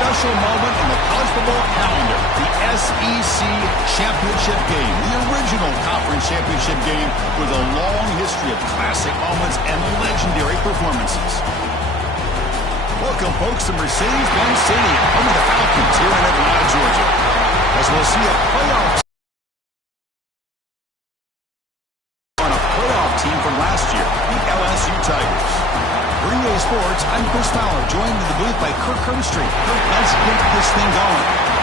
special moment in the college football calendar, the SEC Championship game, the original conference championship game with a long history of classic moments and legendary performances. Welcome, folks, to Mercedes-Benz Stadium, home of the Falcons here in Atlanta, Georgia, as we'll see a playoff team from last year, the LSU Tigers. For EA Sports, I'm Chris Fowler, joined in the booth by Kirk Herbstreit. Kirk, let's get this thing going.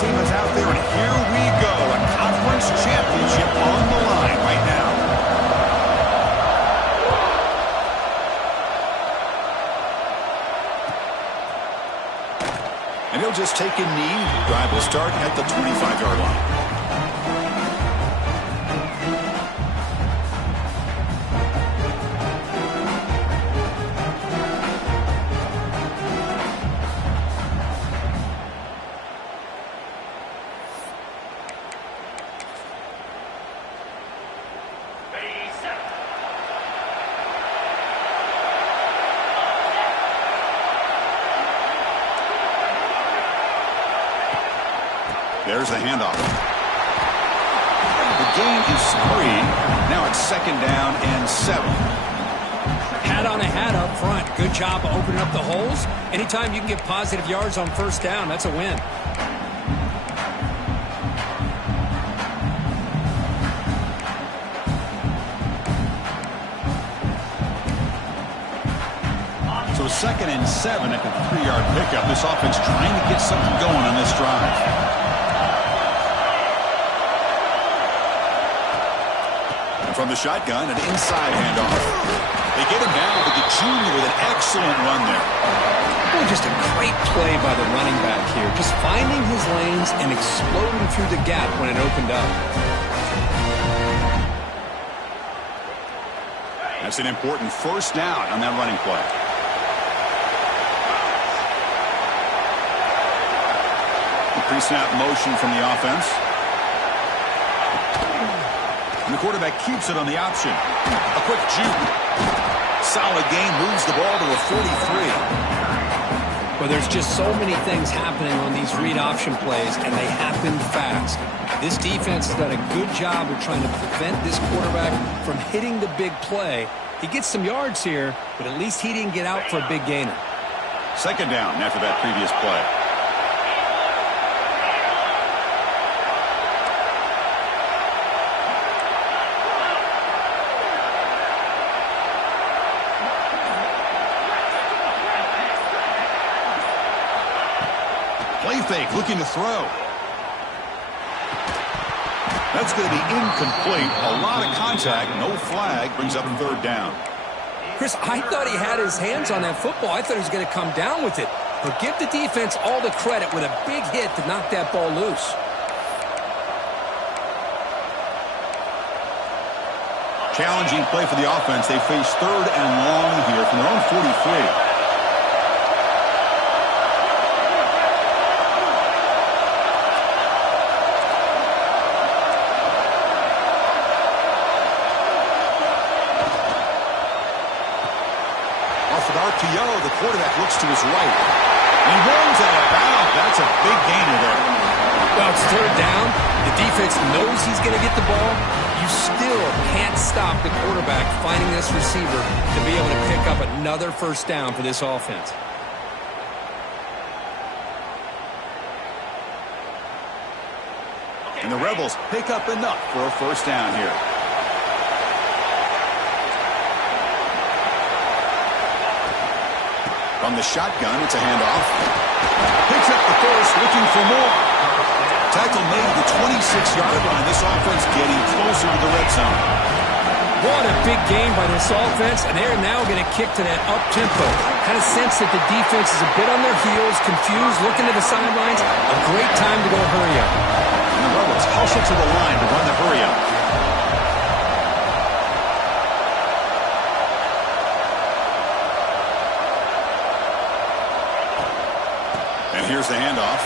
Team is out there, and here we go. A conference championship on the line right now. And he'll just take a knee. Drive will start at the 25-yard line. There's the handoff. The gain is 3. Now it's 2nd down and 7. Hat on a hat up front. Good job opening up the holes. Anytime you can get positive yards on 1st down, that's a win. So 2nd and 7 at the 3-yard pickup. This offense trying to get something going on this drive. From the shotgun, an inside handoff. They get him down, but the junior with an excellent run there. Well, just a great play by the running back here. Just finding his lanes and exploding through the gap when it opened up. That's an important 1st down on that running play. The pre-snap motion from the offense. And the quarterback keeps it on the option. A quick juke. Solid gain, moves the ball to the 43. Well, there's just so many things happening on these read option plays, and they happen fast. This defense has done a good job of trying to prevent this quarterback from hitting the big play. He gets some yards here, but at least he didn't get out for a big gainer. 2nd down after that previous play. Play fake, looking to throw. That's going to be incomplete. A lot of contact, no flag, brings up 3rd down. Chris, I thought he had his hands on that football. I thought he was going to come down with it. But give the defense all the credit with a big hit to knock that ball loose. Challenging play for the offense. They face 3rd and long here from their own 43. RPO, the quarterback looks to his right. He runs out of bounds. That's a big gainer there. Well, it's 3rd down. The defense knows he's going to get the ball. You still can't stop the quarterback finding this receiver to be able to pick up another 1st down for this offense. And the Rebels pick up enough for a 1st down here. From the shotgun, it's a handoff. Picks up the 1st, looking for more. Tackle made at the 26-yard line. This offense getting closer to the red zone. What a big game by this offense, and they're now going to kick to that up-tempo. Kind of sense that the defense is a bit on their heels, confused, looking to the sidelines. A great time to go hurry up. And the Rebels hustle to the line to run the hurry up. And here's the handoff.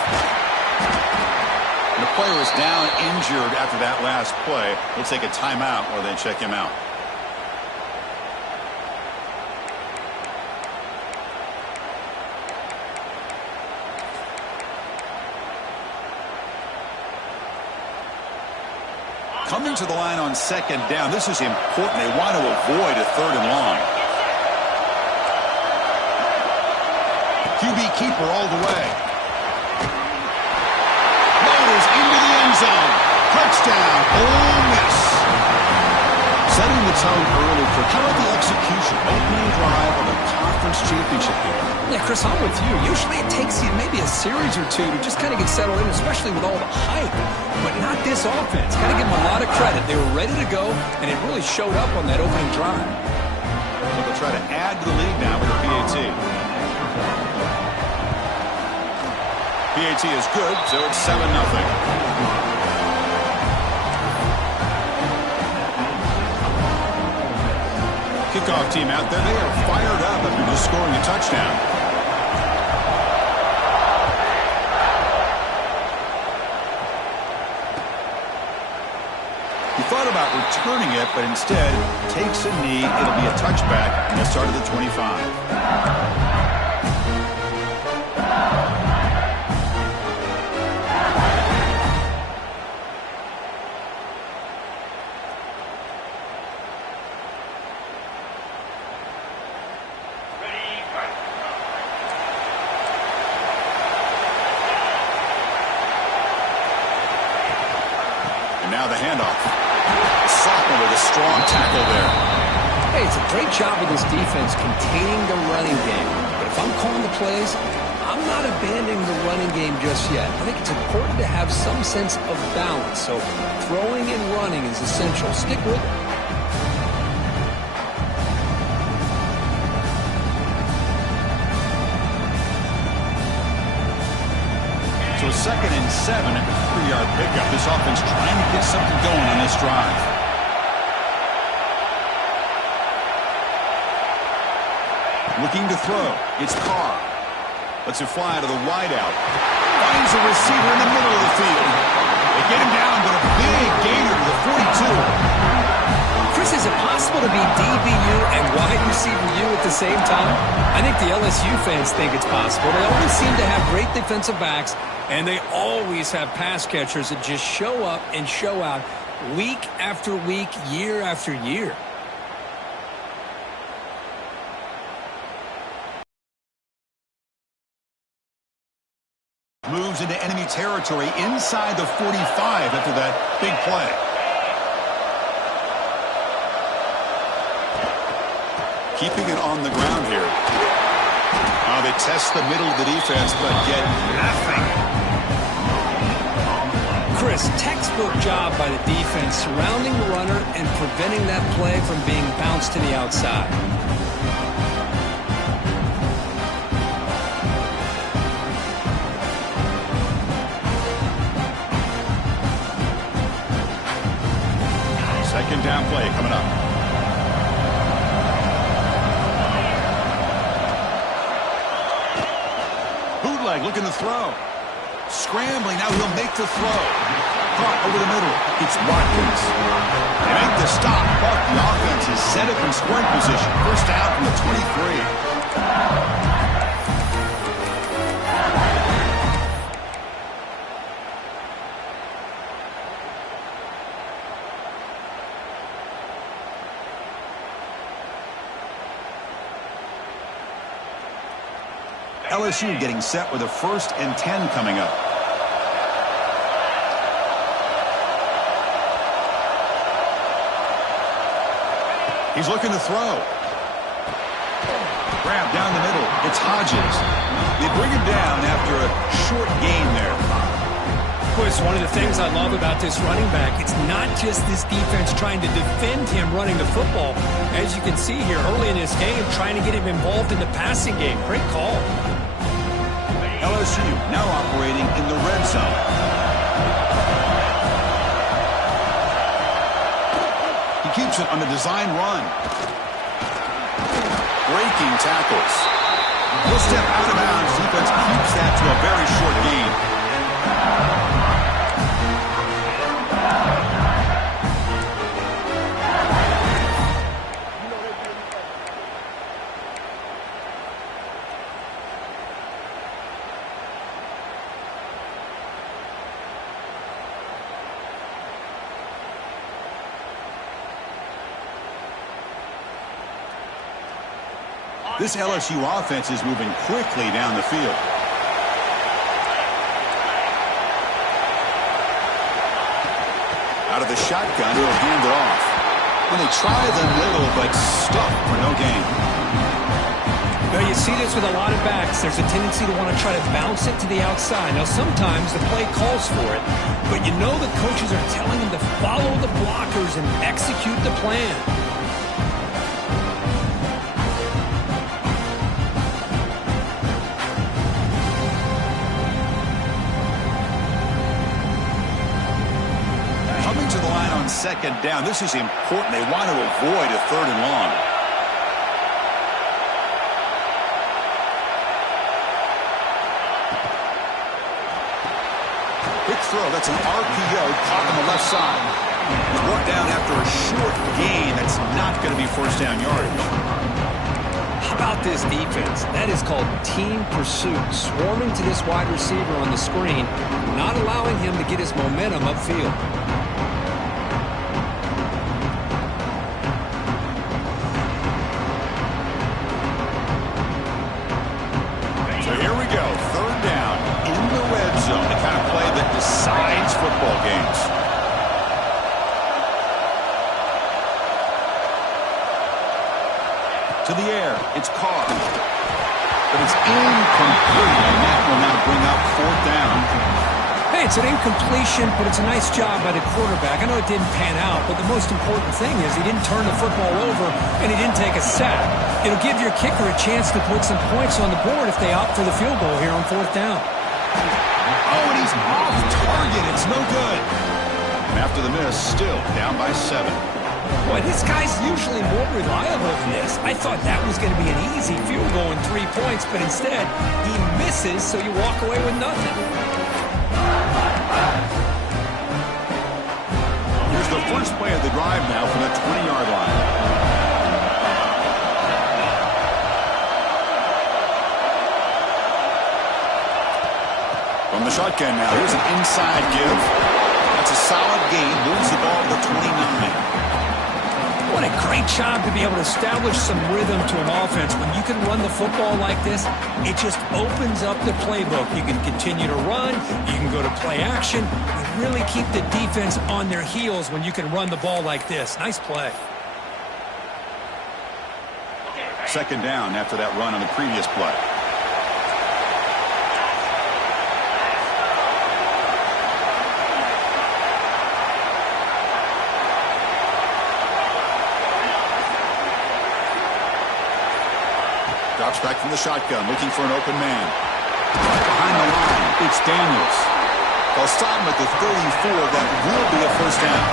And the player is down injured after that last play. We'll take a timeout while they check him out. Coming to the line on second down. This is important. They want to avoid a third and long. QB keeper all the way. Motors into the end zone. Touchdown, Ole Miss. Setting the tone early for how about the execution? Opening drive of a conference championship game. Yeah, Chris, I'm with you. Usually it takes you maybe a series or two to just kind of get settled in, especially with all the hype. But not this offense. Got to give them a lot of credit. They were ready to go, and it really showed up on that opening drive. So they'll try to add to the lead now with a PAT. PAT is good, so it's 7-0. Kickoff team out there. They are fired up after just scoring a touchdown. He thought about returning it, but instead takes a knee. It'll be a touchback, and they'll start at the 25. Now the handoff. Sophomore with a strong tackle there. Hey, it's a great job of this defense containing the running game. But if I'm calling the plays, I'm not abandoning the running game just yet. I think it's important to have some sense of balance. So throwing and running is essential. Stick with it. So 2nd and 7 at the 3-yard pickup. This offense trying to get something going on this drive. Looking to throw. It's Carr. Lets it fly to the wideout. Finds a receiver in the middle of the field. They get him down, but a big gainer to the 42. Chris, is it possible to be DBU and wide receiver U at the same time? I think the LSU fans think it's possible. They always seem to have great defensive backs, and they always have pass catchers that just show up and show out week after week, year after year. Moves into enemy territory inside the 45 after that big play. Keeping it on the ground here. They test the middle of the defense, but get nothing. Chris, textbook job by the defense surrounding the runner and preventing that play from being bounced to the outside. Second down play coming up. Bootleg looking to throw. Scrambling, now he'll make the throw. Caught over the middle. It's Watkins. They make the stop, but the offense is set up in scoring position. First down from the 23. LSU getting set with a 1st and 10 coming up. He's looking to throw. Grab down the middle. It's Hodges. They bring him down after a short gain there. Chris, one of the things I love about this running back, it's not just this defense trying to defend him running the football. As you can see here early in this game, trying to get him involved in the passing game. Great call. LSU now operating in the red zone. He keeps it on the design run. Breaking tackles. He'll step out of bounds. Defense keeps that to a very short gain. This LSU offense is moving quickly down the field. Out of the shotgun, he'll hand it off. And they try the middle, but stuck for no gain. Now you see this with a lot of backs. There's a tendency to want to try to bounce it to the outside. Now sometimes the play calls for it, but you know the coaches are telling them to follow the blockers and execute the plan. To the line on second down. This is important. They want to avoid a third and long. Quick throw. That's an RPO caught on the left side. He's brought down after a short gain. That's not going to be first down yardage. How about this defense? That is called team pursuit. Swarming to this wide receiver on the screen, not allowing him to get his momentum upfield. Decides football games. To the air, it's caught. But it's incomplete, and that will now bring up fourth down. Hey, it's an incompletion, but it's a nice job by the quarterback. I know it didn't pan out, but the most important thing is he didn't turn the football over, and he didn't take a sack. It'll give your kicker a chance to put some points on the board if they opt for the field goal here on fourth down. Oh, and he's off target. It's no good. And after the miss, still down by 7. Boy, this guy's usually more reliable than this. I thought that was going to be an easy field goal in 3 points, but instead, he misses, so you walk away with nothing. Here's the first play of the drive now from the 20-yard line. From the shotgun now, here's an inside give. That's a solid gain, moves the ball to the 29. What a great job to be able to establish some rhythm to an offense. When you can run the football like this, it just opens up the playbook. You can continue to run, you can go to play action. You really keep the defense on their heels when you can run the ball like this. Nice play. Second down after that run on the previous play. Drops back from the shotgun, looking for an open man. Right behind the line, it's Daniels. They'll stop him at the 34. That will be a first down.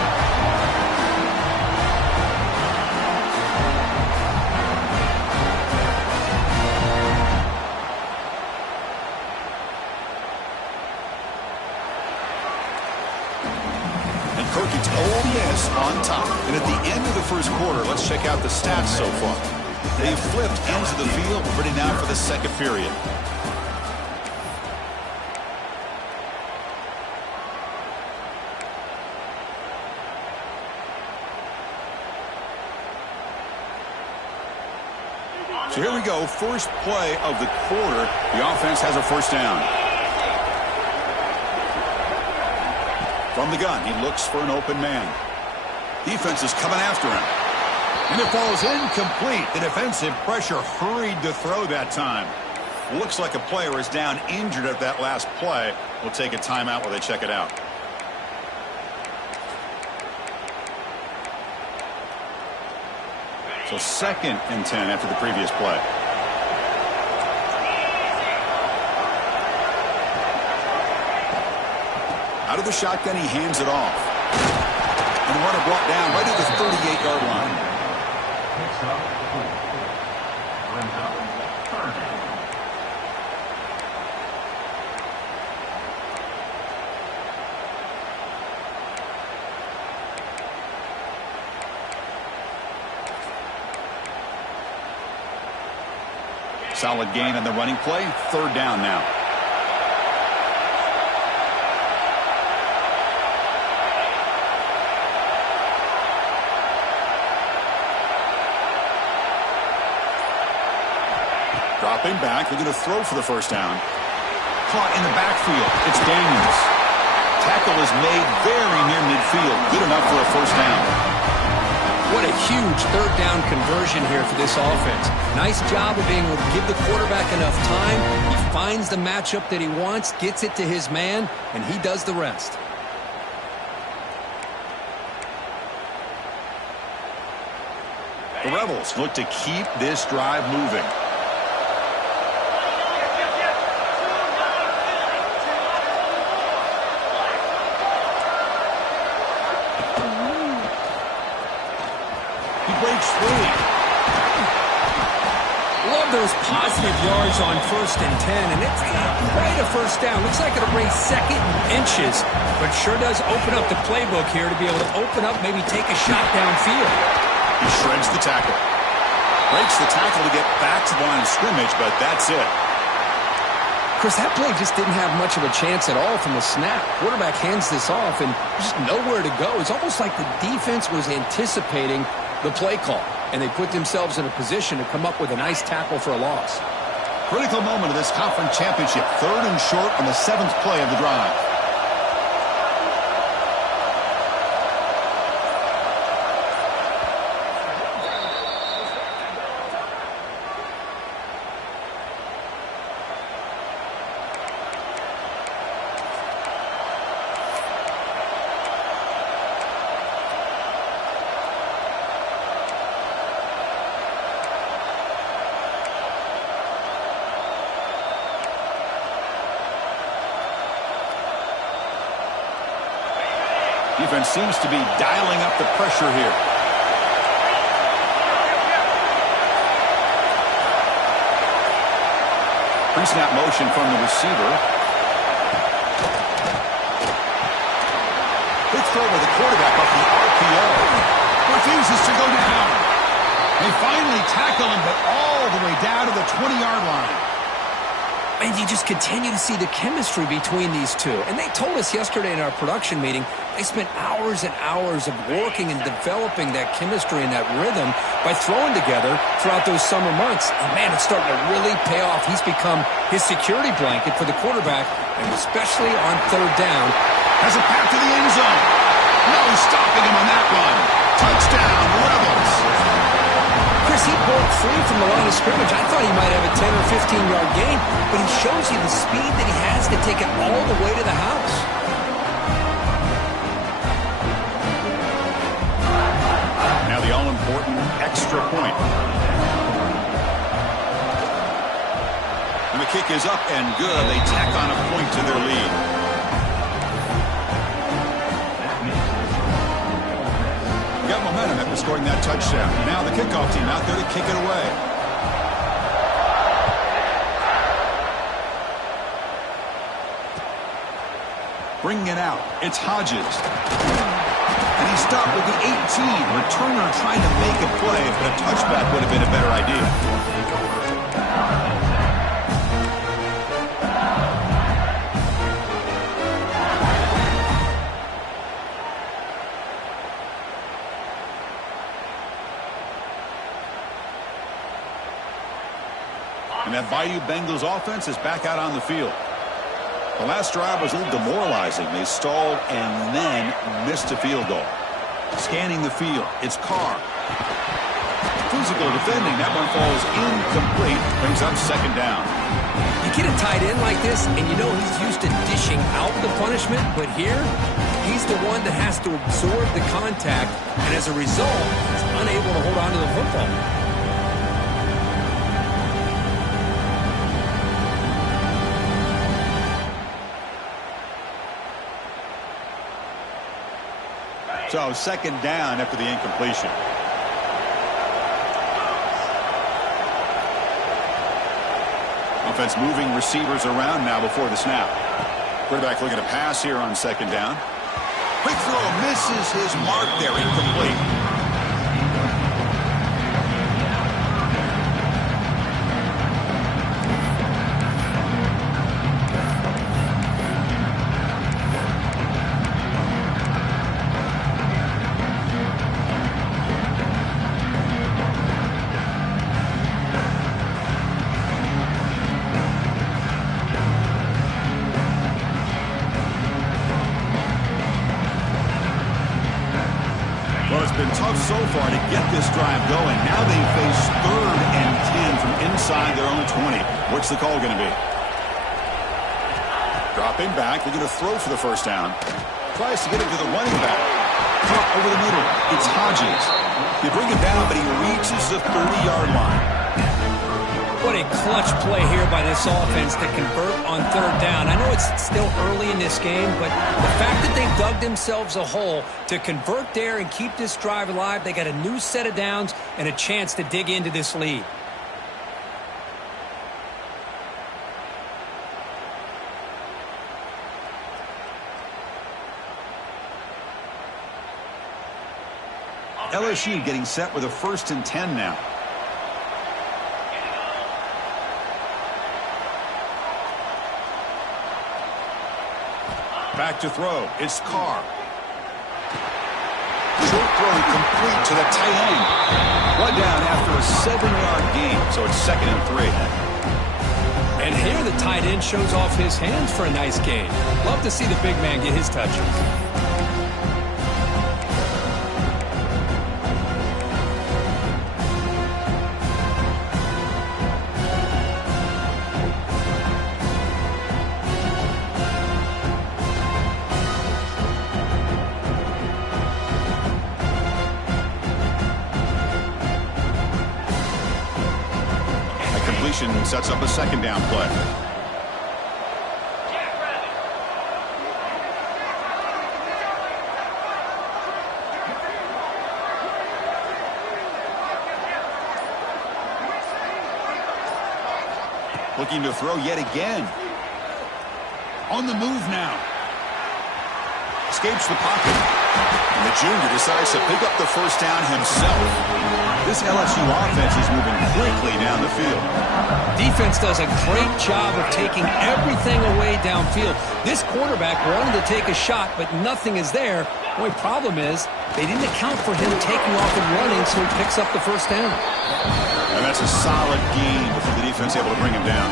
And Kirk, it's Ole Miss on top. And at the end of the first quarter, let's check out the stats so far. They've flipped into the field, ready now for the second period. So here we go, first play of the quarter. The offense has a first down. From the gun, he looks for an open man. Defense is coming after him. And it falls incomplete. The defensive pressure hurried to throw that time. Looks like a player is down injured at that last play. We'll take a timeout while they check it out. So 2nd and 10 after the previous play. Out of the shotgun, he hands it off. And the runner brought down right at the 38-yard line. Solid gain on the running play. 3rd down now. Dropping back. They're going to throw for the 1st down. Caught in the backfield. It's Daniels. Tackle is made very near midfield. Good enough for a 1st down. What a huge 3rd down conversion here for this offense. Nice job of being able to give the quarterback enough time. He finds the matchup that he wants, gets it to his man, and he does the rest. The Rebels look to keep this drive moving. Breaks free. Love those positive yards on 1st and 10, and it's not quite a 1st down. Looks like it'll bring 2nd and inches, but sure does open up the playbook here to be able to open up, maybe take a shot downfield. He shreds the tackle. Breaks the tackle to get back to the line of scrimmage, but that's it. Chris, that play just didn't have much of a chance at all from the snap. Quarterback hands this off, and just nowhere to go. It's almost like the defense was anticipating the play call, and they put themselves in a position to come up with a nice tackle for a loss. Critical moment of this conference championship. 3rd and short on the 7th play of the drive. Defense seems to be dialing up the pressure here. Pre-snap motion from the receiver. Quick throw by the quarterback off the RPO. Refuses to go down. They finally tackle him, but all the way down to the 20-yard line. And you just continue to see the chemistry between these two. And they told us yesterday in our production meeting, they spent hours and hours of working and developing that chemistry and that rhythm by throwing together throughout those summer months. And, man, it's starting to really pay off. He's become his security blanket for the quarterback, and especially on 3rd down. Has a path to the end zone. No stopping him on that one. Touchdown, Rebels. Chris, he broke free from the line of scrimmage. I thought he might have a 10 or 15-yard gain, but he shows you the speed that he has to take it all the way to the house. Now the all-important extra point. And the kick is up and good. They tack on a point to their lead. Got momentum after scoring that touchdown. Now the kickoff team out there to kick it away. Bringing it out. It's Hodges. And he stopped with the 18. Returner trying to make a play, but a touchback would have been a better idea. And that Bayou Bengals offense is back out on the field. The last drive was a little demoralizing. They stalled and then missed a field goal. Scanning the field, it's Carr. physical defending. That one falls incomplete. Brings up second down. You get a tight end like this, and you know he's used to dishing out the punishment, but here, he's the one that has to absorb the contact, and as a result, he's unable to hold on to the football. So second down after the incompletion. Offense moving receivers around now before the snap. Quarterback looking to pass here on second down. Quick throw, misses his mark there, incomplete. Tough so far to get this drive going. Now they face 3rd and 10 from inside their own 20. What's the call going to be? Dropping back, looking to throw for the first down. Tries to get it to the running back. Caught over the middle. It's Hodges. They bring it down, but he reaches the 30-yard line. What a clutch play here by this offense to convert on 3rd down. I know it's still early in this game, but the fact that they've dug themselves a hole to convert there and keep this drive alive, they got a new set of downs and a chance to dig into this lead. LSU getting set with a 1st and 10 now. Back to throw. It's Carr. Short throw complete to the tight end. One down after a 7-yard gain, so it's 2nd and 3. And here the tight end shows off his hands for a nice gain. Love to see the big man get his touches. Sets up a 2nd down play. Looking to throw yet again. On the move now. Escapes the pocket. And the junior decides to pick up the first down himself. This LSU offense is moving quickly down the field. Defense does a great job of taking everything away downfield. This quarterback wanted to take a shot, but nothing is there. The only problem is they didn't account for him taking off and running, so he picks up the first down. And that's a solid gain before the defense able to bring him down.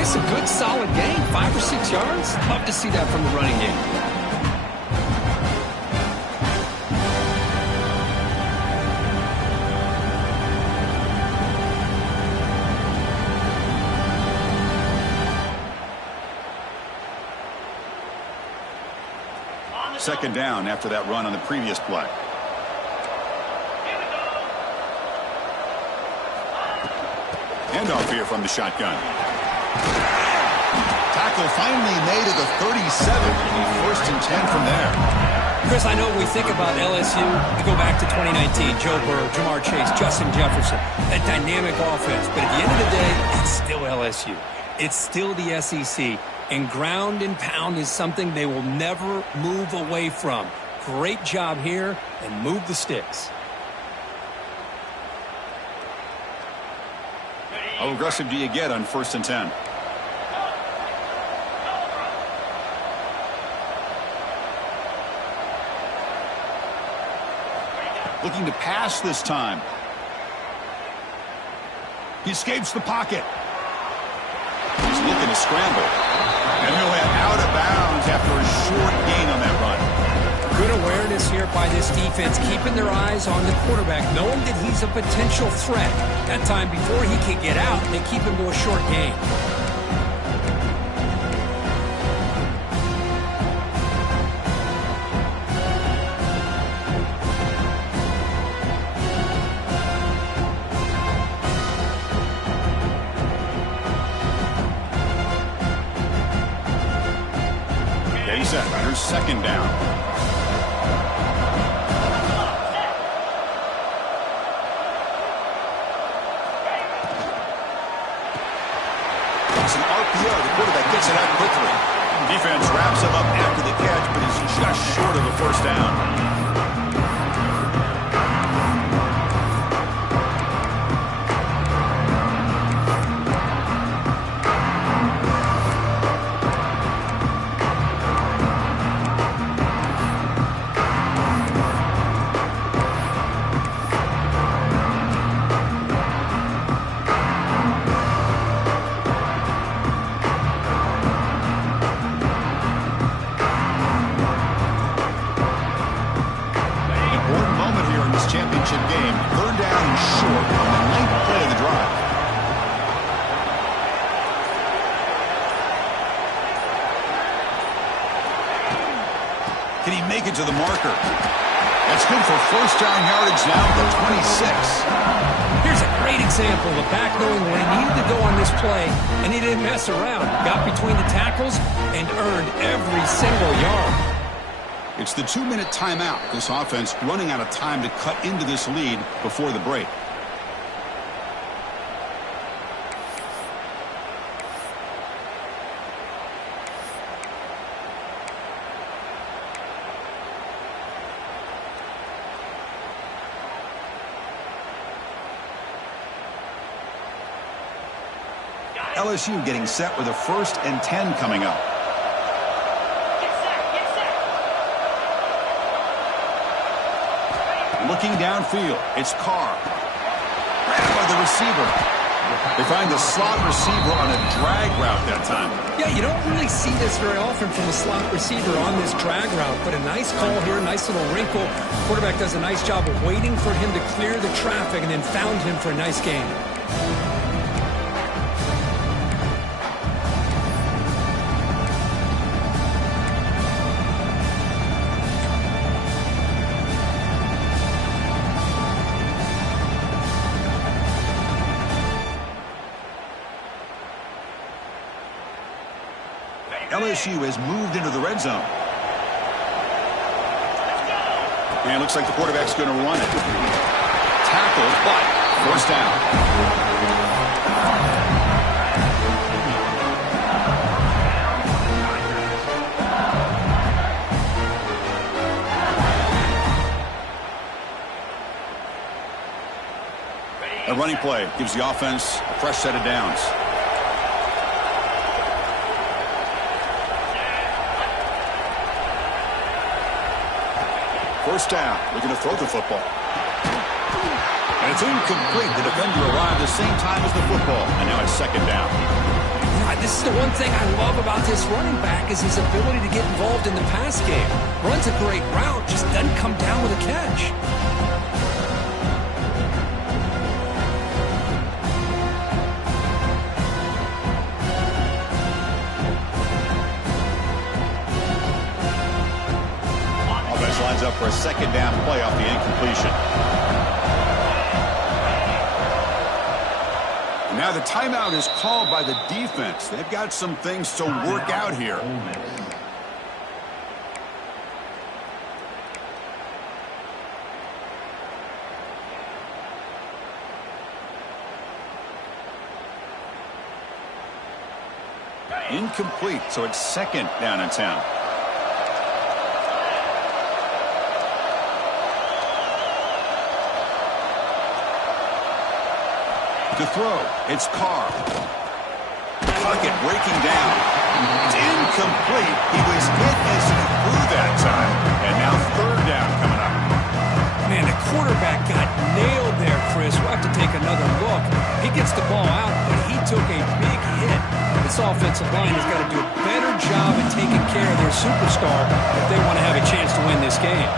It's a good, solid gain, 5 or 6 yards. Love to see that from the running game. Second down after that run on the previous play. Handoff here from the shotgun. Tackle finally made at the 37. 1st and 10 from there. Chris, I know we think about LSU, we go back to 2019, Joe Burrow, Jamar Chase, Justin Jefferson, that dynamic offense. But at the end of the day, it's still LSU. It's still the SEC. And ground and pound is something they will never move away from. Great job here, and move the sticks. How aggressive do you get on 1st and 10? Looking to pass this time. He escapes the pocket. He's looking to scramble. And he'll head out of bounds after a short gain on that run. Good awareness here by this defense, keeping their eyes on the quarterback, knowing that he's a potential threat. That time before he can get out, they keep him to a short gain. Runners second down. It's an RPO. The quarterback gets it out quickly. Defense wraps him up after the catch, but he's just short of a first down. Championship game, third down and short on the ninth play of the drive. Can he make it to the marker? That's good for first down yardage now at the 26. Here's a great example of a back knowing when he needed to go on this play, and he didn't mess around. Got between the tackles and earned every single yard. It's the 2-minute timeout. This offense running out of time to cut into this lead before the break. LSU getting set with a 1st and 10 coming up. Looking downfield, it's Carr. Grabbed by the receiver. They find the slot receiver on a drag route that time. Yeah, you don't really see this very often from a slot receiver on this drag route, but a nice call here, nice little wrinkle. Quarterback does a nice job of waiting for him to clear the traffic and then found him for a nice gain. LSU has moved into the red zone. And it looks like the quarterback's going to run it. Tackled, but first down. A running play gives the offense a fresh set of downs. First down, looking to throw the football. And it's incomplete. The defender arrived the same time as the football. And now it's second down. This is the one thing I love about this running back is his ability to get involved in the pass game. Runs a great route, just doesn't come down with a catch. Lines up for a second down play off the incompletion. Now the timeout is called by the defense. They've got some things to work out here. Incomplete, so it's second down and 10. To throw, it's Carr. Pocket breaking down. It's incomplete. He was hit as he threw that time. And now third down coming up. Man, the quarterback got nailed there, Chris. We'll have to take another look. He gets the ball out, but he took a big hit. His this offensive line has got to do a better job at taking care of their superstar if they want to have a chance to win this game.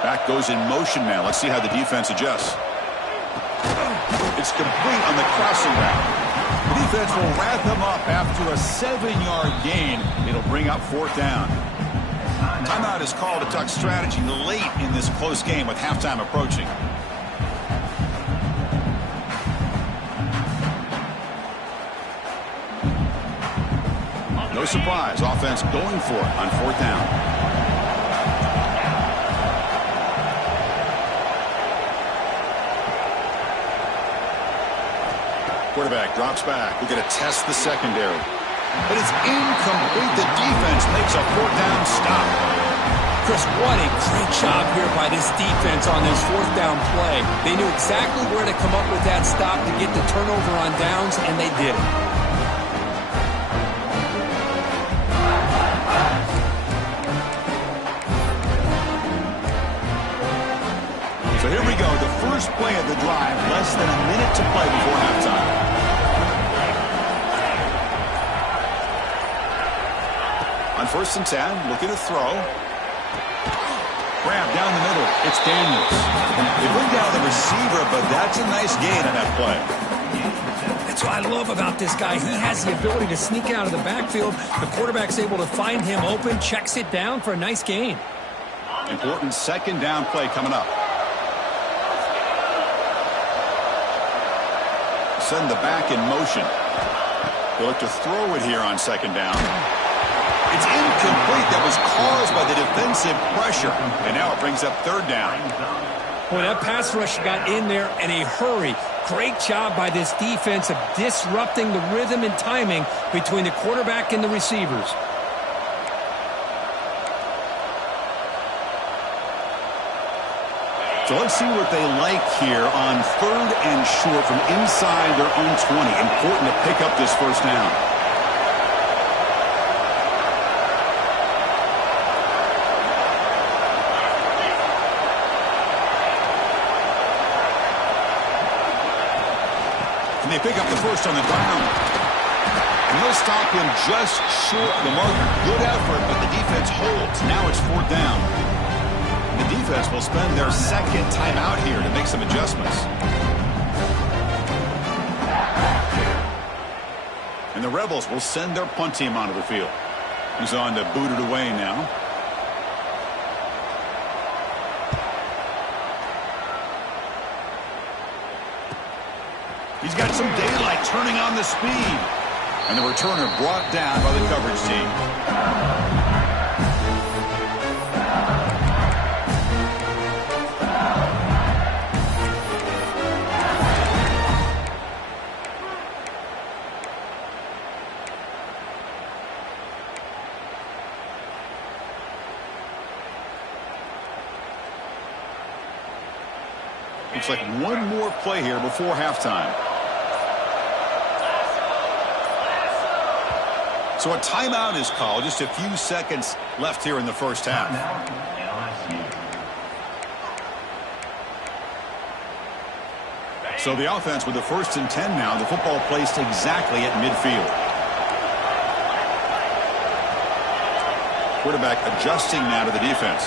Back goes in motion now. Let's see how the defense adjusts. It's complete on the crossing route. The defense will wrap him up after a 7-yard gain. It'll bring up 4th down. Timeout is called to Duck strategy late in this close game with halftime approaching. No surprise. Offense going for it on 4th down. Quarterback drops back. We're going to test the secondary. But it's incomplete. The defense makes a 4th down stop. Chris, what a great job here by this defense on this 4th down play. They knew exactly where to come up with that stop to get the turnover on downs, and they did it. So here we go, the first play of the drive, less than a minute to play before halftime. On 1st and 10, looking to throw. Grab down the middle, it's Daniels. They bring down the receiver, but that's a nice gain on that play. That's what I love about this guy. He has the ability to sneak out of the backfield. The quarterback's able to find him open, checks it down for a nice gain. Important 2nd down play coming up. Send the back in motion. They look to throw it here on 2nd down. It's incomplete. That was caused by the defensive pressure. And now it brings up 3rd down. Boy, that pass rush got in there in a hurry. Great job by this defense of disrupting the rhythm and timing between the quarterback and the receivers. So let's see what they like here on 3rd and short from inside their own 20. Important to pick up this 1st down. And they pick up the 1st on the ground. And they'll stop him just short of the marker. Good effort, but the defense holds. Now it's 4th down. The defense will spend their 2nd timeout here to make some adjustments. And the Rebels will send their punt team onto the field. He's on to boot it away now. He's got some daylight turning on the speed. And the returner brought down by the coverage team. Looks like one more play here before halftime. So a timeout is called. Just a few seconds left here in the 1st half. So the offense with the 1st and 10 now. The football placed exactly at midfield. Quarterback adjusting now to the defense.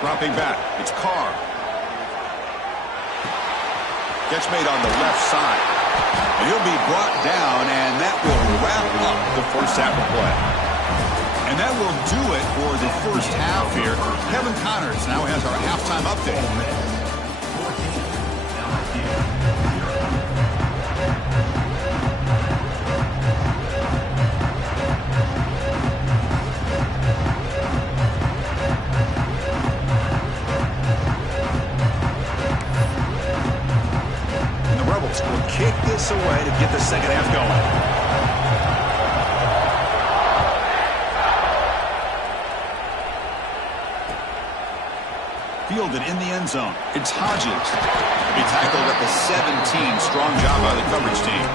Dropping back. It's Carr. Catch made on the left side. And he'll be brought down, and that will wrap up the 1st half of play. And that will do it for the 1st half here. Kevin Connors now has our halftime update. Will kick this away to get the 2nd half going. Fielded in the end zone. It's Hodges. He tackled at the 17. Strong job by the coverage team.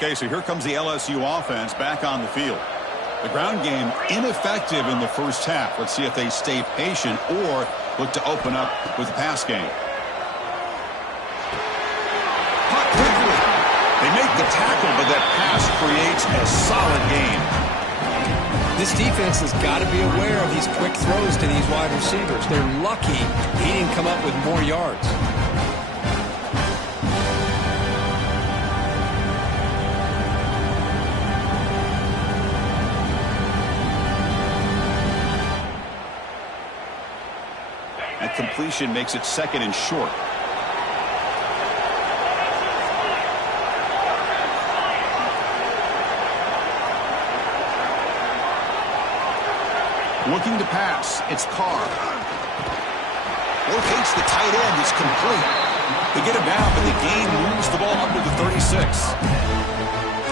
Okay, so here comes the LSU offense back on the field. The ground game ineffective in the first half. Let's see if they stay patient or look to open up with the pass game. Puck quickly. They make the tackle, but that pass creates a solid gain. This defense has got to be aware of these quick throws to these wide receivers. They're lucky he didn't come up with more yards. That completion makes it 2nd and short. Looking to pass. It's Carr. Rotates the tight end. It's complete. They get him down, but the gain moves the ball under the 36.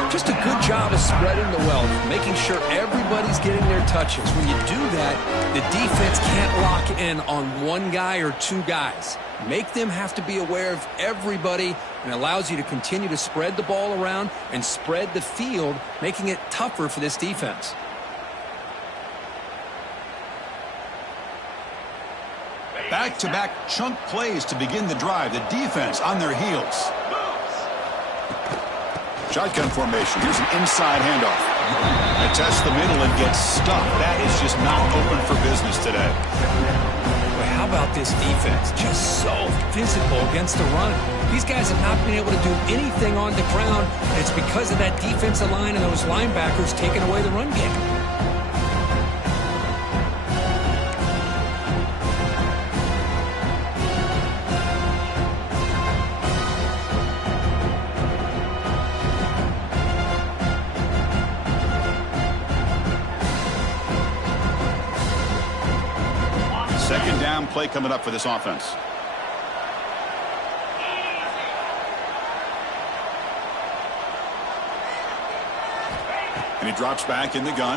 Just a good job of spreading the wealth, making sure everybody's getting their touches. When you do that, the defense can't lock in on one guy or two guys. Make them have to be aware of everybody, and allows you to continue to spread the ball around and spread the field, making it tougher for this defense. Back-to-back chunk plays to begin the drive. The defense on their heels. Shotgun formation. Here's an inside handoff. They test the middle and get stuck. That is just not open for business today. Well, how about this defense? Just so physical against the run. These guys have not been able to do anything on the ground. It's because of that defensive line and those linebackers taking away the run game. Second down play coming up for this offense. And he drops back in the gun.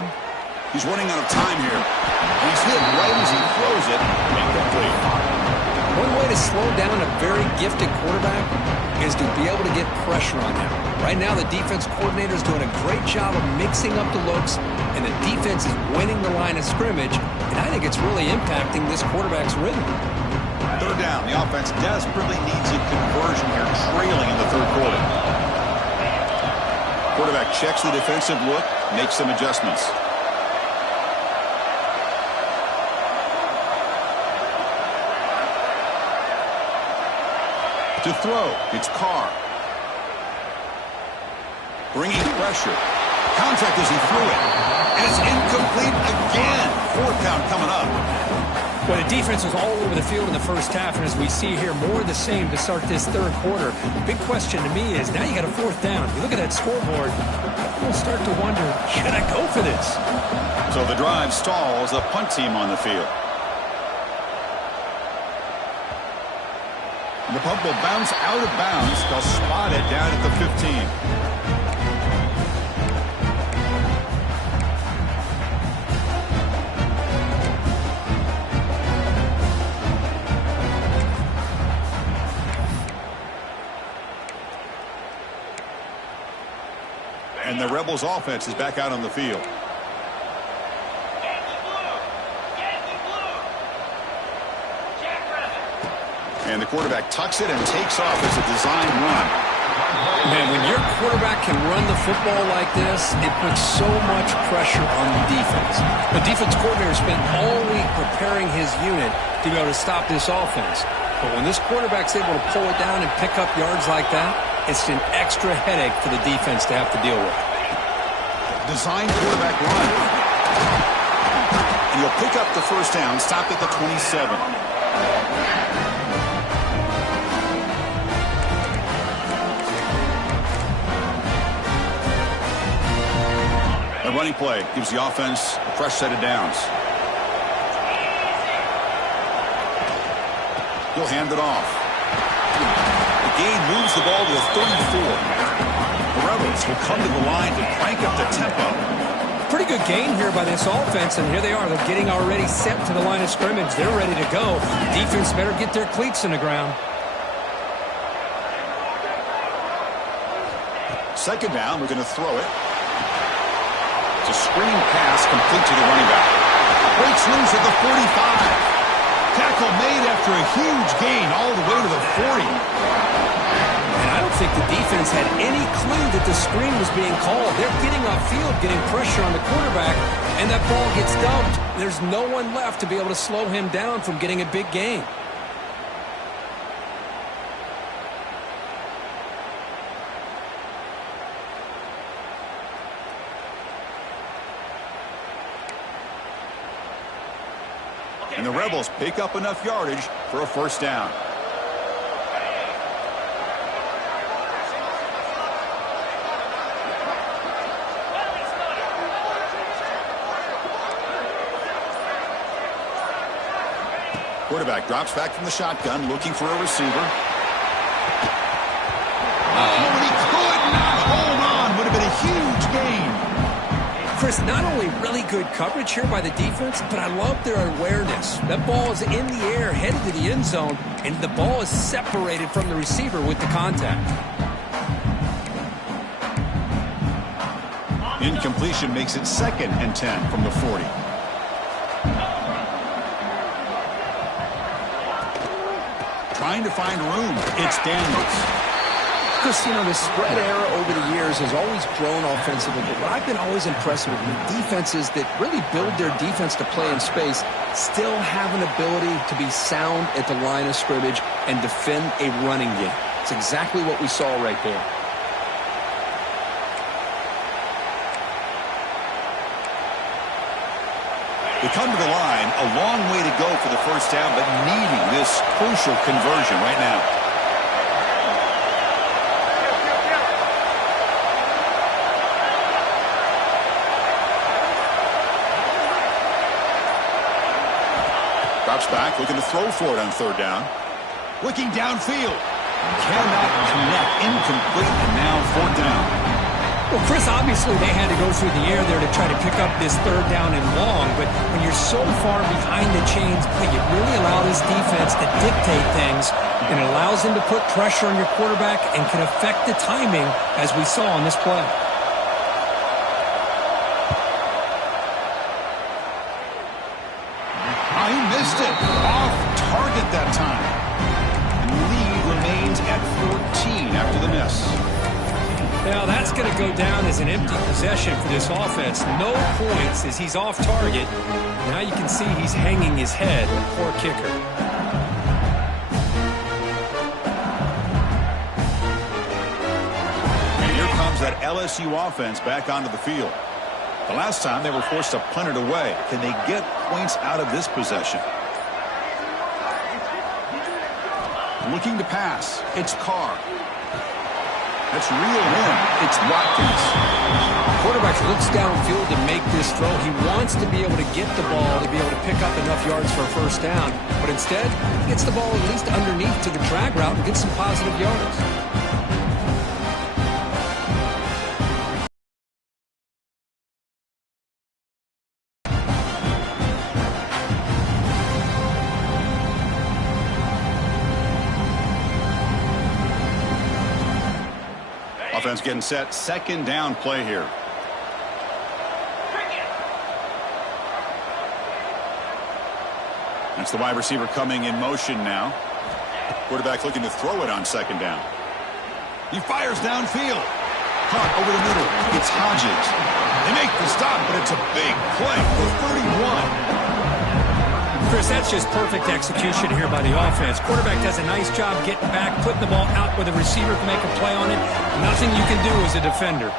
He's running out of time here. He's hit right as he throws it. Incomplete. One way to slow down a very gifted quarterback is to be able to get pressure on him. Right now, the defense coordinator is doing a great job of mixing up the looks, and the defense is winning the line of scrimmage, and I think it's really impacting this quarterback's rhythm. Third down. The offense desperately needs a conversion here, trailing in the third quarter. Quarterback checks the defensive look, makes some adjustments. To throw, it's Carr. Bringing pressure. Contact as he threw it. And it's incomplete again. Fourth down coming up. Well, the defense was all over the field in the first half, and as we see here, more of the same to start this third quarter. The big question to me is, now you got a fourth down. You look at that scoreboard, you'll start to wonder, should I go for this? So the drive stalls, the punt team on the field. The punt will bounce out of bounds. They'll spot it down at the 15. And the Rebels offense is back out on the field. And the quarterback tucks it and takes off as a design run. Man, when your quarterback can run the football like this, it puts so much pressure on the defense. The defense coordinator spent all week preparing his unit to be able to stop this offense. But when this quarterback's able to pull it down and pick up yards like that, it's an extra headache for the defense to have to deal with. Design quarterback run. And he'll pick up the first down, stop at the 27. A running play gives the offense a fresh set of downs. He'll hand it off. The gain moves the ball to the 34. The Rebels will come to the line to crank up the tempo. Pretty good gain here by this offense, and here they are. They're getting already set to the line of scrimmage. They're ready to go. Defense better get their cleats in the ground. Second down, we're going to throw it. It's a screen pass complete to the running back. Breaks loose at the 45. Tackle made after a huge gain all the way to the 40. And I don't think the defense had any clue that the screen was being called. They're getting upfield, getting pressure on the quarterback, and that ball gets dumped. There's no one left to be able to slow him down from getting a big gain. And the Rebels pick up enough yardage for a first down. Quarterback drops back from the shotgun, looking for a receiver. Oh, and he could not hold on. Would have been a huge gain. Chris, not only really good coverage here by the defense, but I love their awareness. That ball is in the air, headed to the end zone, and the ball is separated from the receiver with the contact. Incompletion makes it 2nd and 10 from the 40. Trying to find room. It's Daniels. Chris, you know, the spread era over the years has always grown offensively, but what I've been always impressed with defenses that really build their defense to play in space still have an ability to be sound at the line of scrimmage and defend a running game. It's exactly what we saw right there. They come to the line, a long way to go for the first down, but needing this crucial conversion right now. Drops back, looking to throw for it on 3rd down. Looking downfield. Cannot connect. Incomplete, and now 4th down. Well, Chris, obviously they had to go through the air there to try to pick up this 3rd down and long, but when you're so far behind the chains, you really allow this defense to dictate things, and it allows them to put pressure on your quarterback and can affect the timing, as we saw on this play. He missed it. Off target that time. And the lead remains at 14 after the miss. Now, that's going to go down as an empty possession for this offense. No points as he's off target. Now you can see he's hanging his head. Poor kicker. And here comes that LSU offense back onto the field. The last time they were forced to punt it away. Can they get points out of this possession? Looking to pass. It's Carr. That's reeled in. It's Watkins. The quarterback looks downfield to make this throw. He wants to be able to get the ball to be able to pick up enough yards for a first down. But instead, he gets the ball at least underneath to the drag route and gets some positive yards. Offense getting set. 2nd down play here. That's the wide receiver coming in motion now. Quarterback looking to throw it on 2nd down. He fires downfield. Caught over the middle. It's Hodges. They make the stop, but it's a big play for 31. Chris, that's just perfect execution here by the offense. Quarterback does a nice job getting back, putting the ball out where the receiver can make a play on it. Nothing you can do as a defender.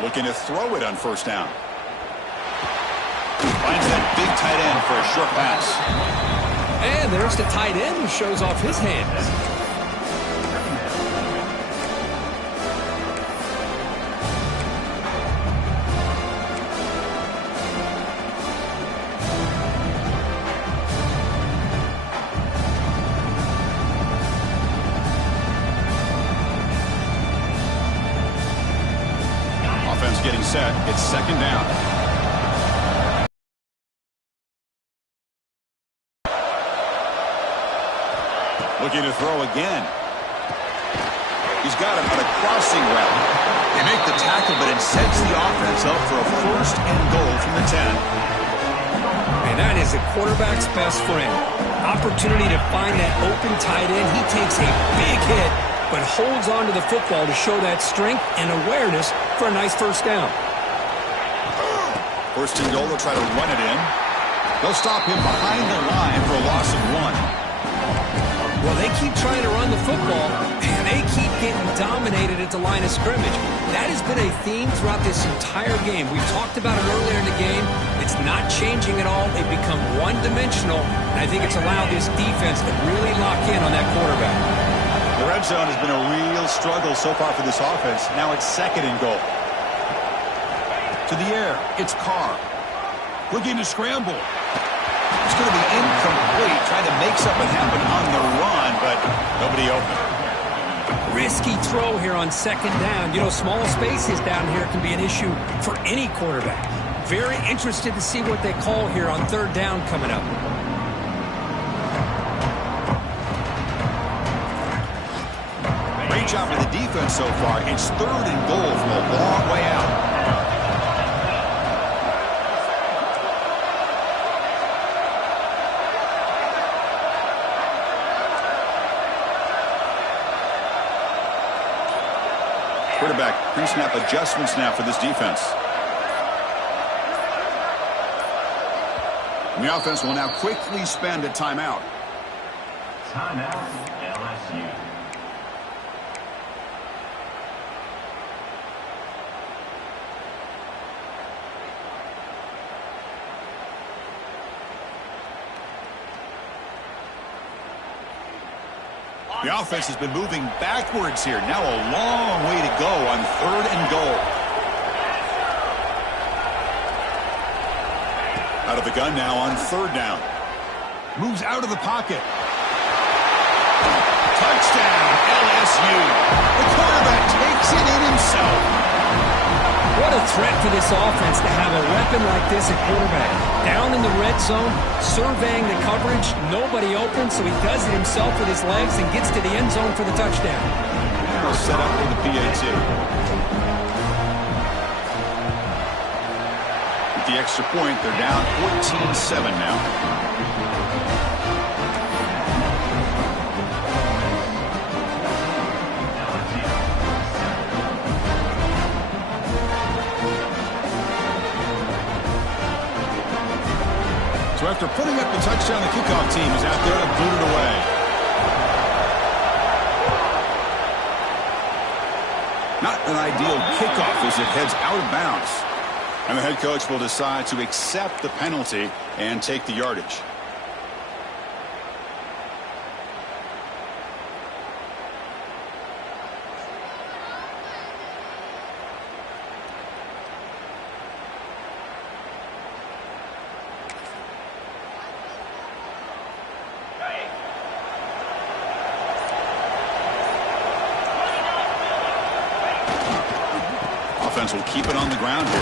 Looking to throw it on 1st down. Finds that big tight end for a short pass. And there's the tight end who shows off his hands. Getting set. It's 2nd down. Looking to throw again. He's got him on a crossing route. They make the tackle, but it sets the offense up for a 1st and goal from the 10. And that is a quarterback's best friend. Opportunity to find that open tight end. He takes a big hit, but holds on to the football to show that strength and awareness for a nice 1st down. 1st and goal, they'll try to run it in. They'll stop him behind the line for a loss of 1. Well, they keep trying to run the football, and they keep getting dominated at the line of scrimmage. That has been a theme throughout this entire game. We've talked about it earlier in the game. It's not changing at all. They've become one-dimensional, and I think it's allowed this defense to really lock in on that quarterback. The red zone has been a real struggle so far for this offense. Now it's 2nd and goal. To the air, it's Carr. Looking to scramble. It's going to be incomplete, trying to make something happen on the run, but nobody open. Risky throw here on 2nd down. You know, small spaces down here can be an issue for any quarterback. Very interested to see what they call here on 3rd down coming up. Great job for the defense so far. It's 3rd and goal from a long way out. Quarterback pre-snap adjustments now for this defense. And the offense will now quickly spend a timeout. Timeout, LSU. The offense has been moving backwards here. Now a long way to go on 3rd and goal. Out of the gun now on 3rd down. Moves out of the pocket. Touchdown, LSU. The quarterback takes it in himself. What a threat for this offense to have a weapon like this at quarterback. Down in the red zone, surveying the coverage, nobody open, so he does it himself with his legs and gets to the end zone for the touchdown. They'll set up for the PAT. With the extra point, they're down 14-7 now. So after putting up the touchdown, the kickoff team is out there to boot it away. Not an ideal kickoff as it heads out of bounds. And the head coach will decide to accept the penalty and take the yardage. Offense will keep it on the ground here.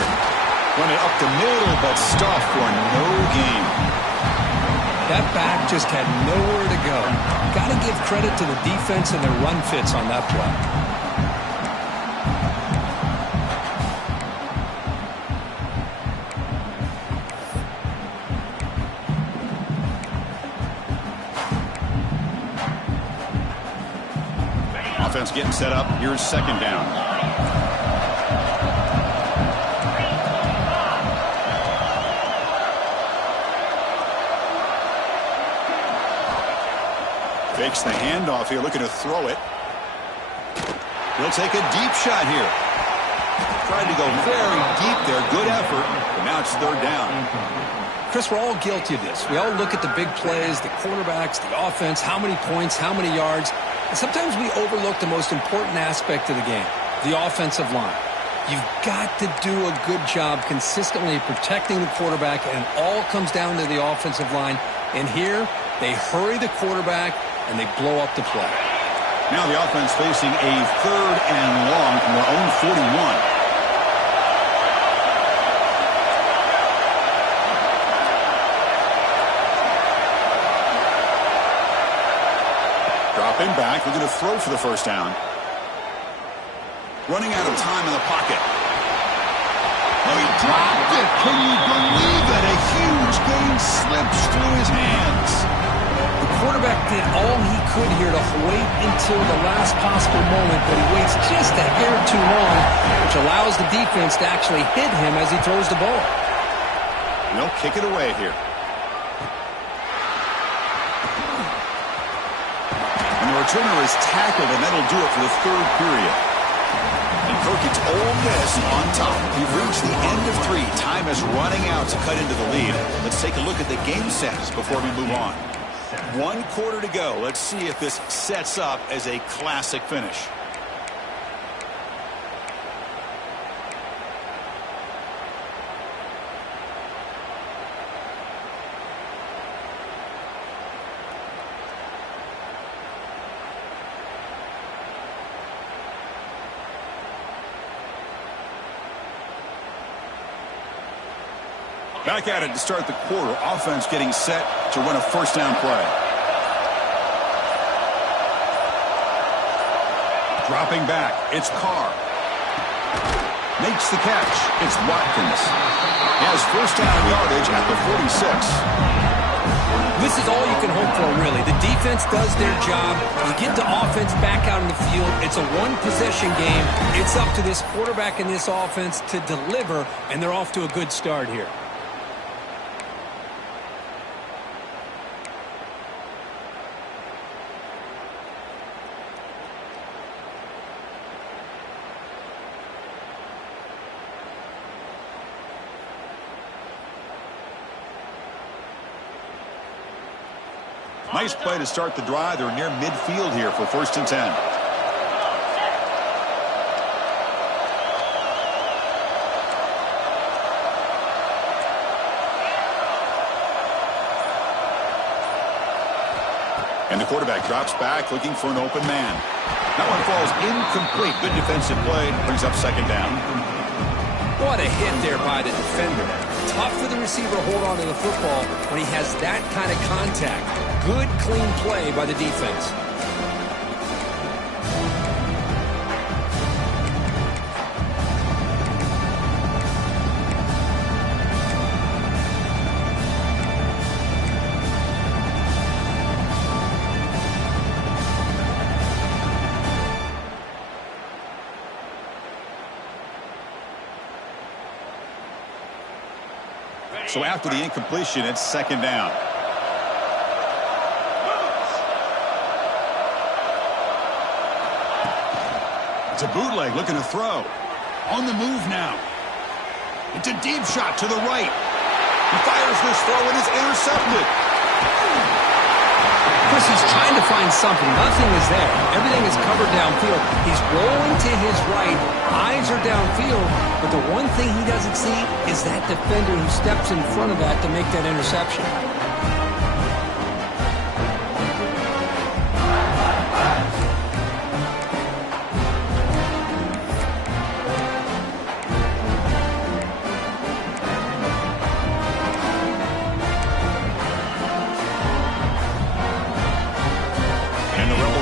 Run it up the middle, but stuffed for no gain. That back just had nowhere to go. Got to give credit to the defense and their run fits on that play. Offense getting set up. Here's 2nd down. Fakes the handoff here, looking to throw it. He'll take a deep shot here. Tried to go very deep there. Good effort. But now it's 3rd down. Chris, we're all guilty of this. We all look at the big plays, the quarterbacks, the offense, how many points, how many yards. And sometimes we overlook the most important aspect of the game, the offensive line. You've got to do a good job consistently protecting the quarterback, and it all comes down to the offensive line. And here, they hurry the quarterback, and they blow up the play. Now the offense facing a 3rd and long from their own 41. back, looking to throw for the first down. Running out of time in the pocket. Oh, he dropped it. Can you believe it? A huge gain slips through his hands. The quarterback did all he could here to wait until the last possible moment, but he waits just a hair too long, which allows the defense to actually hit him as he throws the ball. They'll kick it away here. And the returner is tackled, and that'll do it for the third period. And Kirk, it's Ole Miss on top. We've reached the end of 3. Time is running out to cut into the lead. Let's take a look at the game sets before we move on. 1 quarter to go. Let's see if this sets up as a classic finish. Back at it to start the quarter. Offense getting set to run a first down play. Dropping back. It's Carr. Makes the catch. It's Watkins. He has first down yardage at the 46. This is all you can hope for, really. The defense does their job. You get the offense back out in the field. It's a one-possession game. It's up to this quarterback and this offense to deliver, and they're off to a good start here. Nice play to start the drive. They're near midfield here for 1st and 10. And the quarterback drops back looking for an open man. That one falls incomplete. Good defensive play. Brings up 2nd down. What a hit there by the defender. Tough for the receiver to hold on to the football when he has that kind of contact. Good, clean play by the defense. So after the incompletion, it's 2nd down. It's a bootleg looking to throw. On the move now. It's a deep shot to the right. He fires this throw and is intercepted. Chris, he's trying to find something. Nothing is there. Everything is covered downfield. He's rolling to his right. Eyes are downfield. But the one thing he doesn't see is that defender who steps in front of that to make that interception.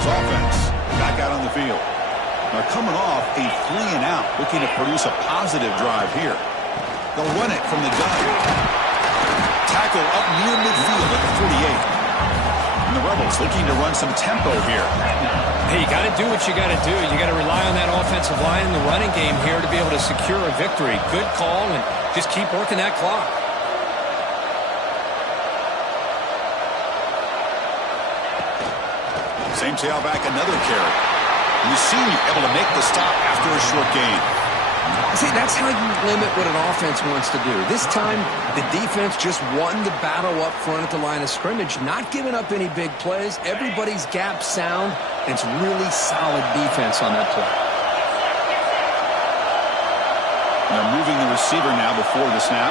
Offense back out on the field. Now coming off a 3-and-out, looking to produce a positive drive here. They'll run it from the gun. Tackle up near midfield at the 48. And the Rebels looking to run some tempo here. Hey, you got to do what you got to do. You got to rely on that offensive line in the running game here to be able to secure a victory. Good call, and just keep working that clock. Same tailback, another carry. And the senior able to make the stop after a short gain. See, that's how you limit what an offense wants to do. This time, the defense just won the battle up front at the line of scrimmage, not giving up any big plays. Everybody's gap sound, and it's really solid defense on that play. They're moving the receiver now before the snap.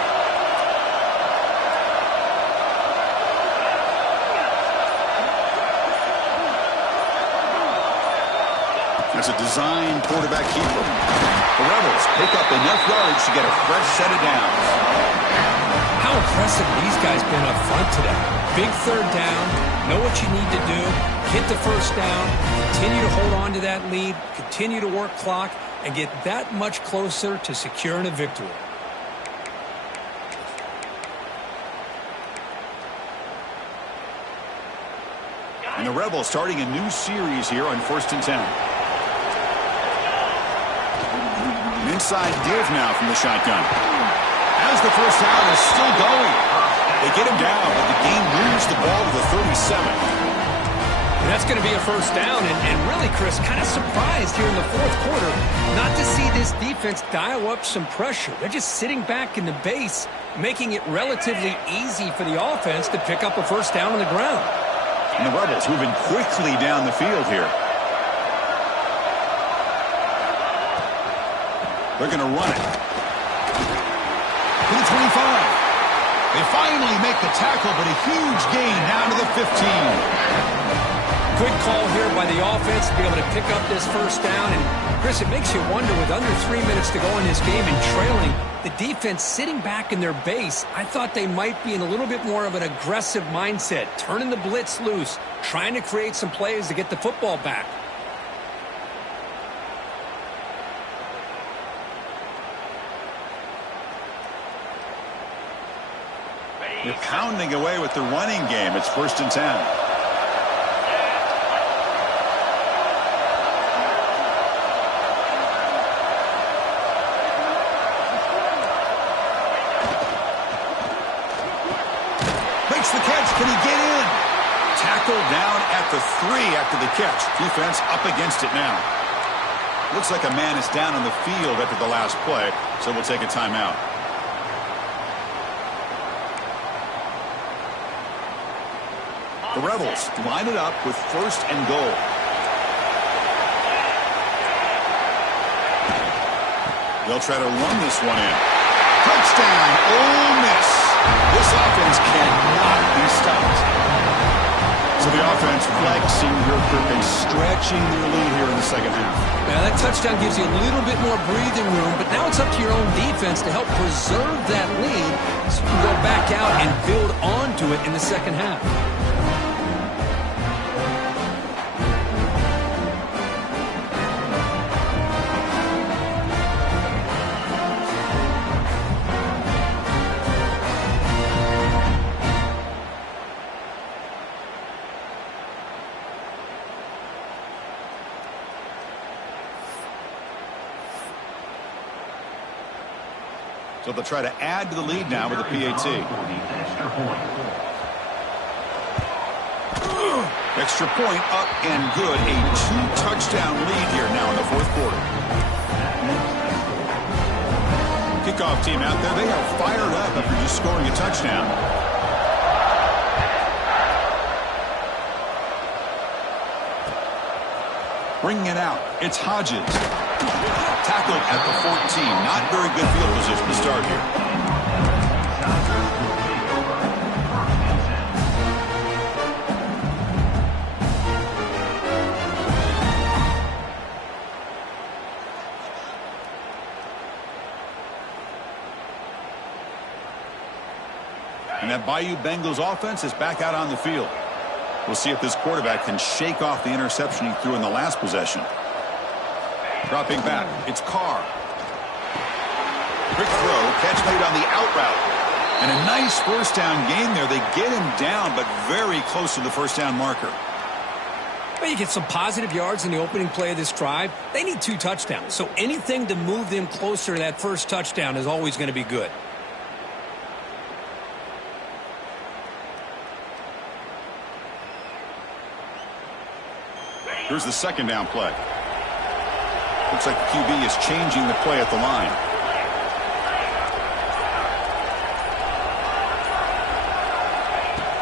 That's a design quarterback keeper. The Rebels pick up enough yards to get a fresh set of downs. how impressive these guys been up front today. Big third down, know what you need to do, get the first down, continue to hold on to that lead, continue to work clock, and get that much closer to securing a victory. And the Rebels starting a new series here on 1st and 10. An inside give now from the shotgun. As the first down is still going. They get him down, but the game moves the ball to the 37. And that's going to be a first down. And really, Chris, kind of surprised here in the fourth quarter not to see this defense dial up some pressure. They're just sitting back in the base, making it relatively easy for the offense to pick up a first down on the ground. And the Rebels moving quickly down the field here. They're going to run it. To the 25. They finally make the tackle, but a huge gain down to the 15. Good call here by the offense to be able to pick up this first down. And, Chris, it makes you wonder, with under 3 minutes to go in this game and trailing, the defense sitting back in their base, I thought they might be in a little bit more of an aggressive mindset, turning the blitz loose, trying to create some plays to get the football back. They're pounding away with the running game. It's 1st and 10. Makes the catch. Can he get in? Tackled down at the 3 after the catch. Defense up against it now. Looks like a man is down on the field after the last play, so we'll take a timeout. The Rebels line it up with 1st and goal. They'll try to run this one in. Touchdown, Ole Miss. This offense cannot be stopped. So the offense flexing here and stretching their lead here in the second half. Now that touchdown gives you a little bit more breathing room, but now it's up to your own defense to help preserve that lead so you can go back out and build onto it in the second half. So they'll try to add to the lead now with the PAT. Extra point up and good. A 2-touchdown lead here now in the fourth quarter. Kickoff team out there. They are fired up after just scoring a touchdown. Bringing it out. It's Hodges. Tackled at the 14. Not very good field position to start here. And that Bayou Bengals offense is back out on the field. We'll see if this quarterback can shake off the interception he threw in the last possession. Dropping back, it's Carr. Quick throw, catch made on the out route. And a nice first down gain there. They get him down, but very close to the first down marker. Well, you get some positive yards in the opening play of this drive. They need 2 touchdowns, so anything to move them closer to that first touchdown is always going to be good. Here's the second down play. Looks like the QB is changing the play at the line.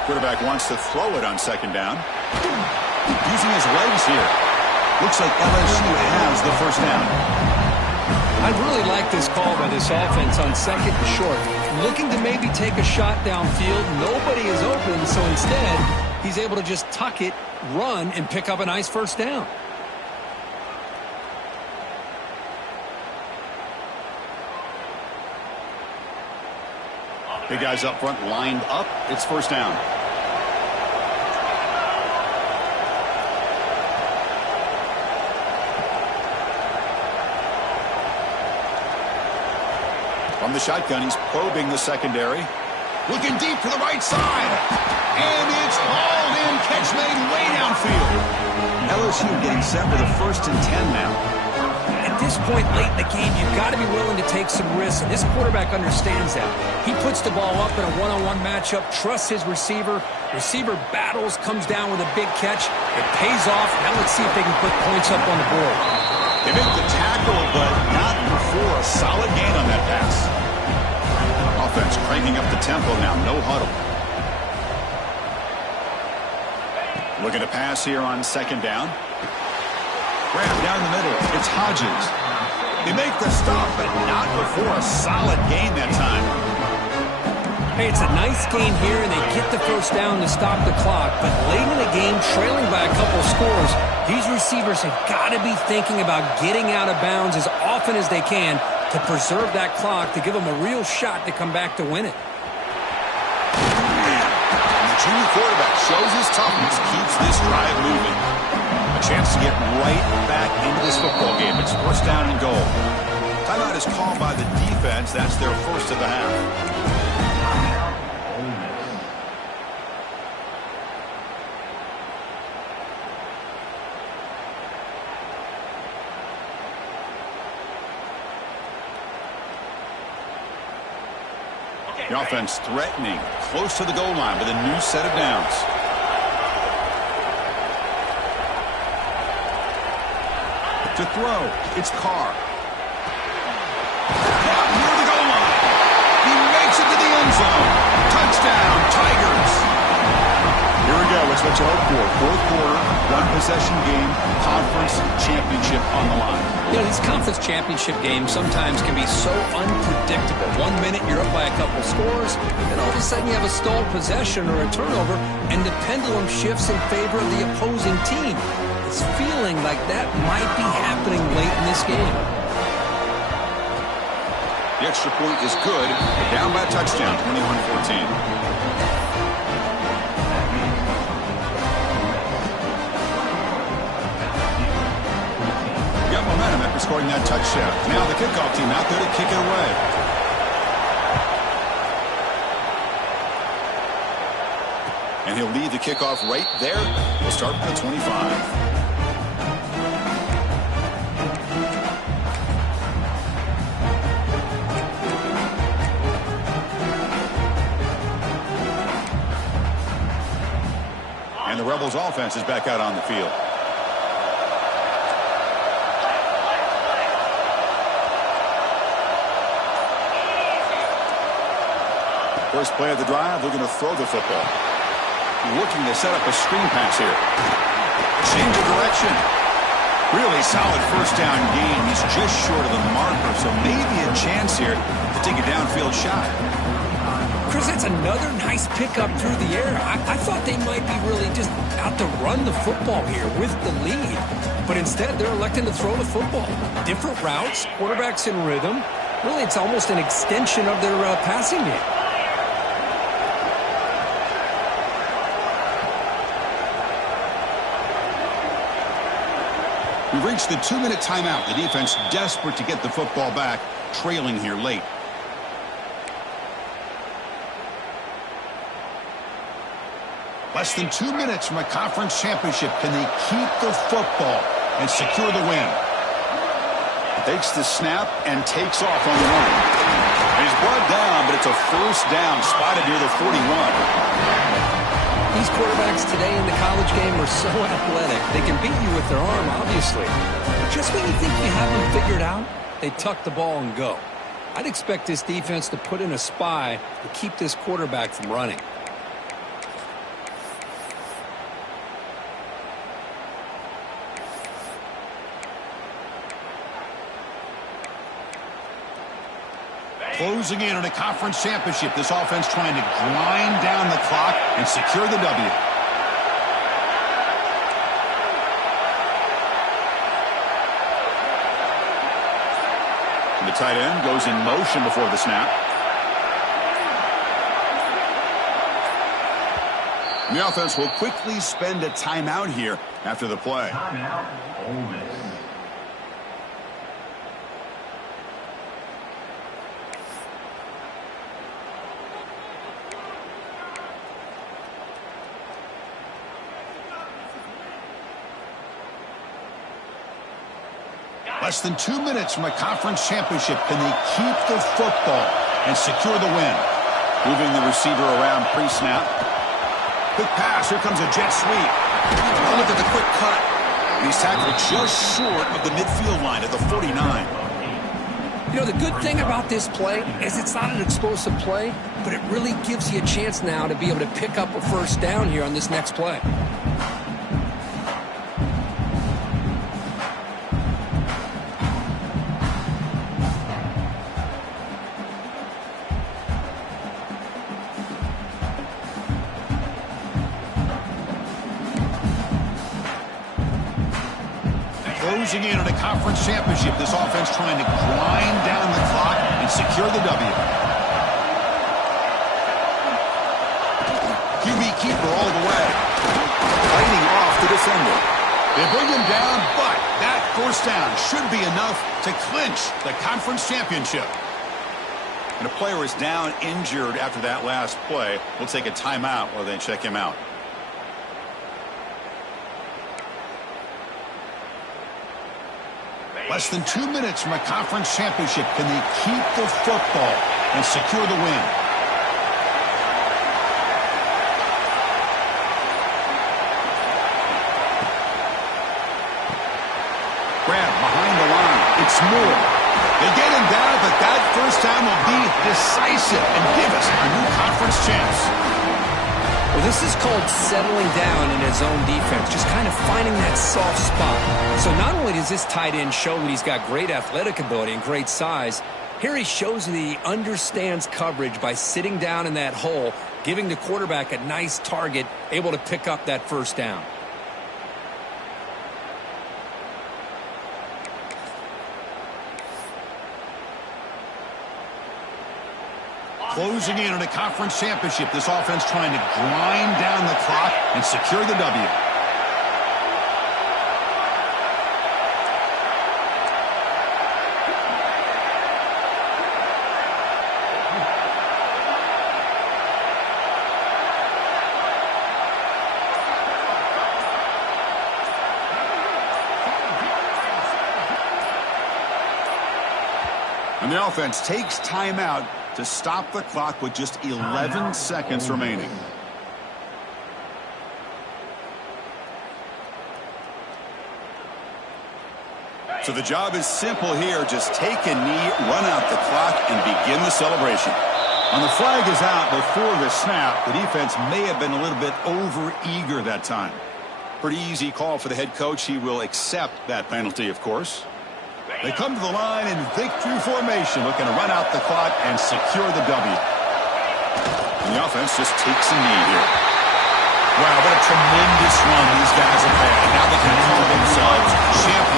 Quarterback wants to throw it on second down. Using his legs here. Looks like LSU has the first down. I really like this call by this offense on second and short. Looking to maybe take a shot downfield. Nobody is open, so instead, he's able to just tuck it, run, and pick up a nice first down. Big guys up front lined up. It's first down. From the shotgun, he's probing the secondary. Looking deep to the right side. And it's hauled in. Catch made way downfield. LSU getting set with a 1st and 10 now. At this point late in the game, you've got to be willing to take some risks, and this quarterback understands that. He puts the ball up in a one-on-one matchup, trusts his receiver. Receiver battles, comes down with a big catch. It pays off. Now let's see if they can put points up on the board. They make the tackle, but not before a solid gain on that pass. Offense cranking up the tempo now. No huddle. Looking to pass here on 2nd down. Grab down the middle. It's Hodges. They make the stop, but not before a solid gain that time. Hey, it's a nice gain here, and they get the first down to stop the clock. But late in the game, trailing by a couple scores, these receivers have got to be thinking about getting out of bounds as often as they can to preserve that clock, to give them a real shot to come back to win it. And the junior quarterback shows his toughness, keeps this drive moving. A chance to get right back into this football game. It's first down and goal. Timeout is called by the defense. That's their first of the half. The offense threatening, close to the goal line with a new set of downs. To throw, it's Carr. Caught near the goal line. He makes it to the end zone. Touchdown, Tigers. Here we go. It's what you hope for. 4th quarter, 1-possession game, conference championship on the line. You know, these conference championship games sometimes can be so unpredictable. 1 minute you're up by a couple scores, then all of a sudden you have a stalled possession or a turnover, and the pendulum shifts in favor of the opposing team. It's feeling like that might be happening late in this game. The extra point is good. They're down by a touchdown, 21-14. Got momentum after scoring that touchdown. Now the kickoff team out there to kick it away. And he'll lead the kickoff right there. We'll start with the 25. And the Rebels offense is back out on the field. First play of the drive, they're going to throw the football. Looking to set up a screen pass here. Change of direction. Really solid first down gain. He's just short of the marker, so maybe a chance here to take a downfield shot. Chris, that's another nice pickup through the air. I thought they might be really just out to run the football here with the lead. But instead, they're electing to throw the football. Different routes, quarterbacks in rhythm. Really, it's almost an extension of their passing game. We've reached the 2-minute timeout. The defense desperate to get the football back, trailing here late. Less than 2 minutes from a conference championship. Can they keep the football and secure the win? Takes the snap and takes off on the run. He's brought down, but it's a first down spotted near the 41. These quarterbacks today in the college game are so athletic. They can beat you with their arm, obviously. But just when you think you have them figured out, they tuck the ball and go. I'd expect this defense to put in a spy to keep this quarterback from running. Closing in on a conference championship. This offense trying to grind down the clock and secure the W. And the tight end goes in motion before the snap. And the offense will quickly spend a timeout here after the play. Timeout, Ole Miss. Less than 2 minutes from a conference championship. Can they keep the football and secure the win? Moving the receiver around pre-snap. Quick pass. Here comes a jet sweep. Oh, look at the quick cut. And he's tackled just short of the midfield line at the 49. You know, the good thing about this play is it's not an explosive play, but it really gives you a chance now to be able to pick up a first down here on this next play. Closing in on a conference championship, this offense trying to grind down the clock and secure the W. QB keeper all the way. Fighting off the defender. They bring him down, but that first down should be enough to clinch the conference championship. And a player is down injured after that last play. We'll take a timeout while they check him out. Less than 2 minutes from a conference championship. Can they keep the football and secure the win? Grab behind the line. It's Moore. They get him down, but that first down will be decisive and give us a new conference chance. Well, this is called settling down in his own defense, just kind of finding that soft spot. So not only does this tight end show that he's got great athletic ability and great size, here he shows that he understands coverage by sitting down in that hole, giving the quarterback a nice target, able to pick up that first down. Closing in on a conference championship, this offense trying to grind down the clock and secure the W. And the offense takes timeout to stop the clock with just 11 seconds remaining. So the job is simple here. Just take a knee, run out the clock, and begin the celebration. And the flag is out before the snap. The defense may have been a little bit over-eager that time. Pretty easy call for the head coach. He will accept that penalty, of course. They come to the line in victory formation, looking to run out the clock and secure the W. And the offense just takes a knee here. Wow, what a tremendous run these guys have had. Now they can call themselves champions.